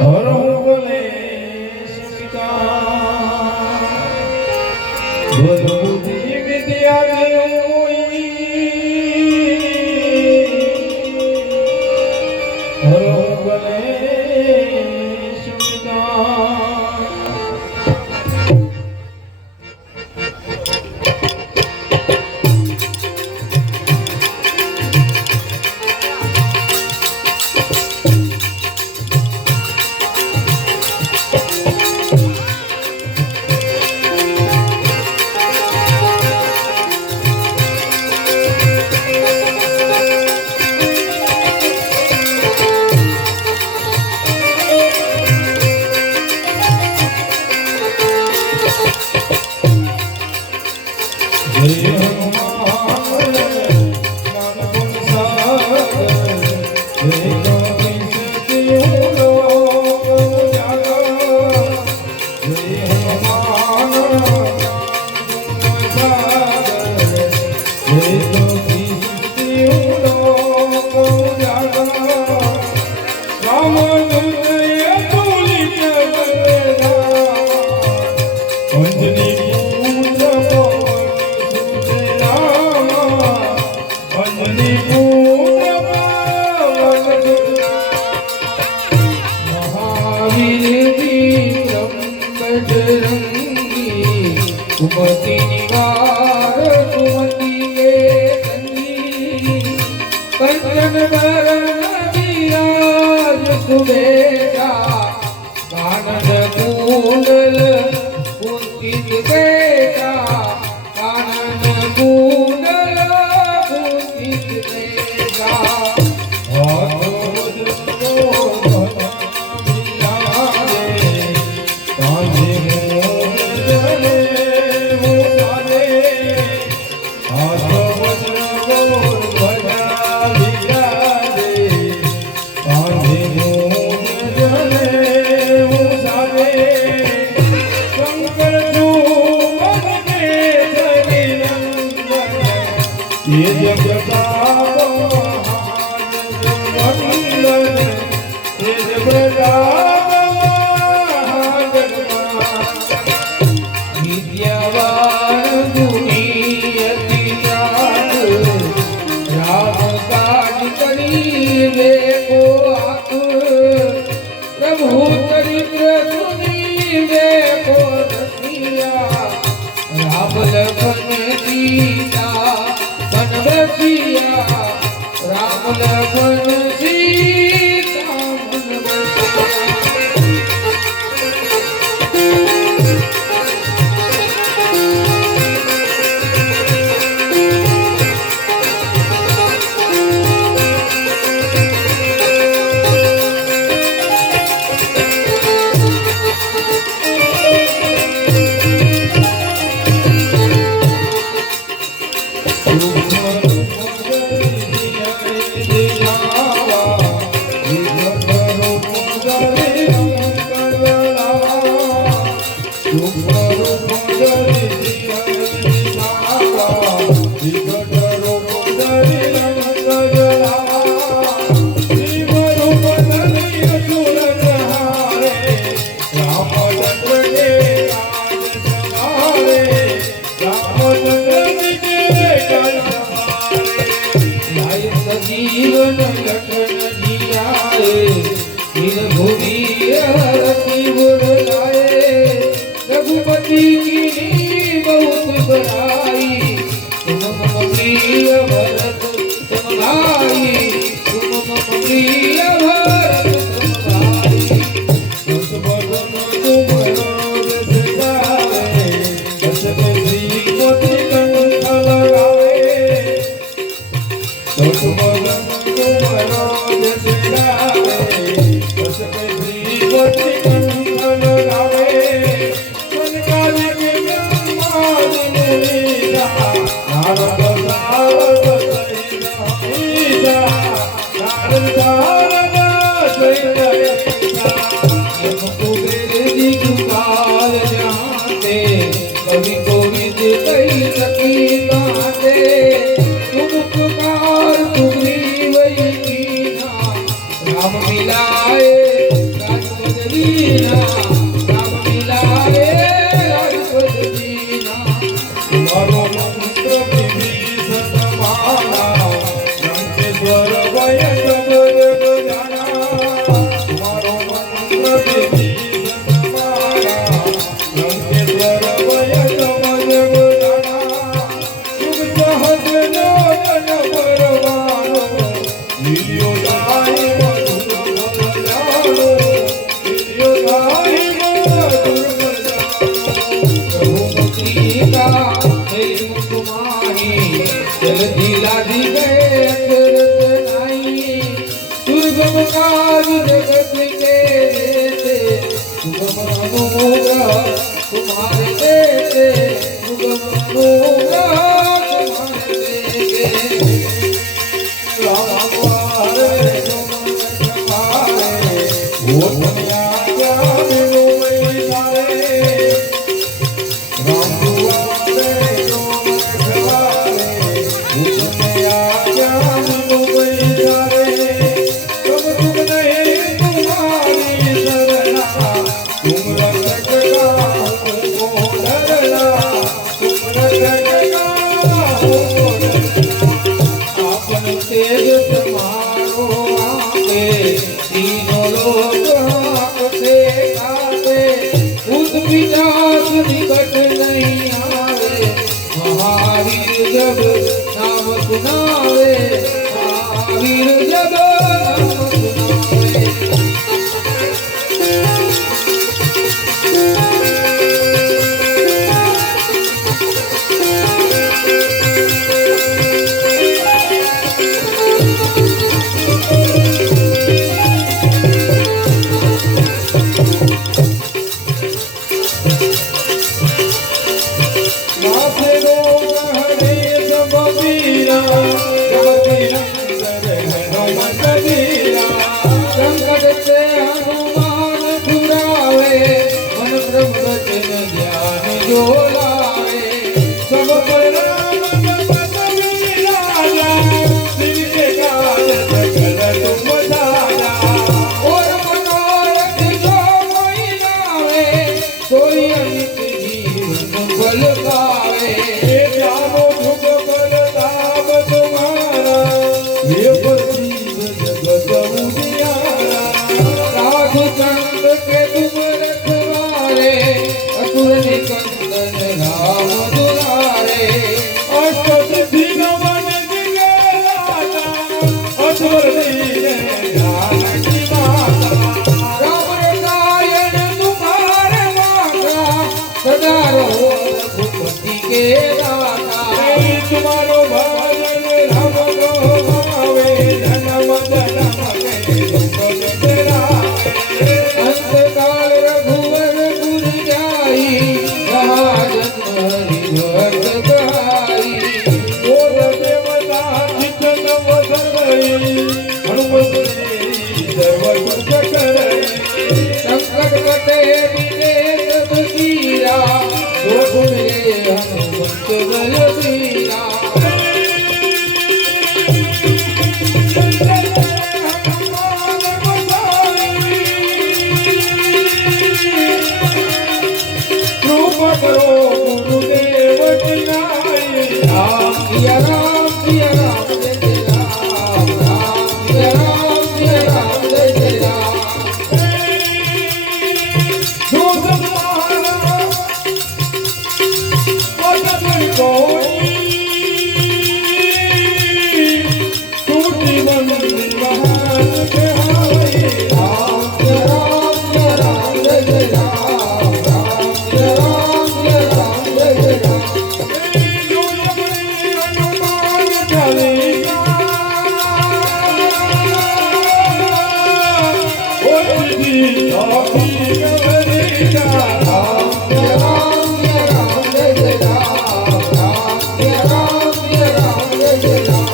હરો બોલે બુદ્ધિ વિદ્યા હરો બોલે कुमति निवार कुमति के संगी कंचन बरन विराज सुबेदा कानन कुंडल कुंचित बेटा कानन कुंडल कुंचित बेटा ये जगता प्रभु चरित्र सुनी देखो रसिया राम लखन सीता बनवसिया राम लखन सीता बनवसिया जीवन लखन जियाए फिर भूमि रति बुलाए रघुपति की बहुत बड़ाई तुम मम प्रिय भरत तुम भाई तुम मम प्रिय भरत तुम भाई दस बदन तुम रोज सजाए दस में श्रीपति कंठ लगाए दस बदन तुम रोज सजाए दस में श्रीपति कंठ लगाए मन काज के ब्रह्मादि मुनीसा नारद नारद सहित नारद नारद सहित कुबेर जी जुगाल जानते कभी कोविद कही सकी बाते तुम पुकार तुम्ही वही कीना राम मिलाए दीना राम मिलाए राजपद दीना तुम्हारो मंत्र विभीषण माना लंकेश्वर भय सब जाना तुम्हारो मंत्र विभीषण माना लंकेश्वर भय सब जाना शुभ सहज लोचन परवानो लील्यो जाय मधुर फल जानो लील्यो जाय मधुर फल जानो रघुपति का मेरे मुख माही जल्दी लादी गए अखरत नाई दुर्गम काज जगत के देते सुगम अनुग्रह तुम्हारे देते सुगम अनुग्रह तुम्हारे देते राम द्वारे तुम तुम्हारे वो दुनिया ज्ञान लो सारे राम दुआरे तुम तुम्हारे वो दुनिया ज्ञान लो सारे तुम नहीं तुम्हारी शरणा तुम रक्षक का हो डरना तुम रक्षक का हो डरना आपन तेज तुम्हारो आके तीनों लोग आपसे आते उस विनाश निकट नहीं आवे महावीर जब नाम सुनावे महावीर जब नाम सुनावे नाथे रोग हरे सब वीरा जगति नंदन हनुमत वीरा संकट से हनुमान छुड़ावे मन क्रम वचन ज्ञान जो लावे सब पर राम जपत वीराजा सिर के काज सकल तुम साजा और मनोरथ जो कोई लावे कोई अमित जीवन फल पावे ये जानो शुभ फल ताप तुम्हारा ये प्रसिद्ध जगत उजियारा साधु संत के तुम रखवारे असुर निकंदन राम दुलारे अष्ट सिद्धि नवन दिगे लाता असुर दीने ध्यान की माता राम रसायन तुम्हारे माता सदा रहो रघुपति के दाता तुम्हारो भजन राम को भावे जन्म जन्म के दुख बिसरावे अंत काल रघुवर पुर जाई रहा जन्म हरि भक्त गाई और देवता चित्त नव सर्वई हनुमत सर्व कुछ करे संकट कटे विदेश सब कीरा जो मिले हनुमंत बलबीरा कृपा करो गुरुदेव की नाई राम सिया राम सिया राम जय जय राम राम सिया राम सिया राम जय जय राम जो तुम्हारा वचन कोई टूटी बंदी महान के हाय राम सिया राम जय जय राम राम सिया राम जय जय राम जो जबरी हनुमान चालीसा ओ जी साथी गवरीजा राम सिया राम जय जय राम राम सिया राम जय जय राम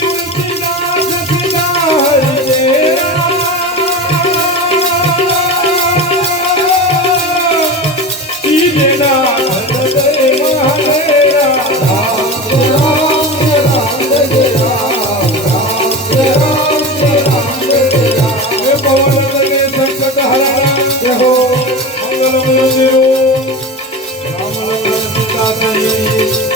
तुलसीदास सीता हरि तेरा कीजना हृदय महातेरा राम सिया राम जय जय राम राम सिया राम जय जय राम पवन लगे संकट हरण રાધે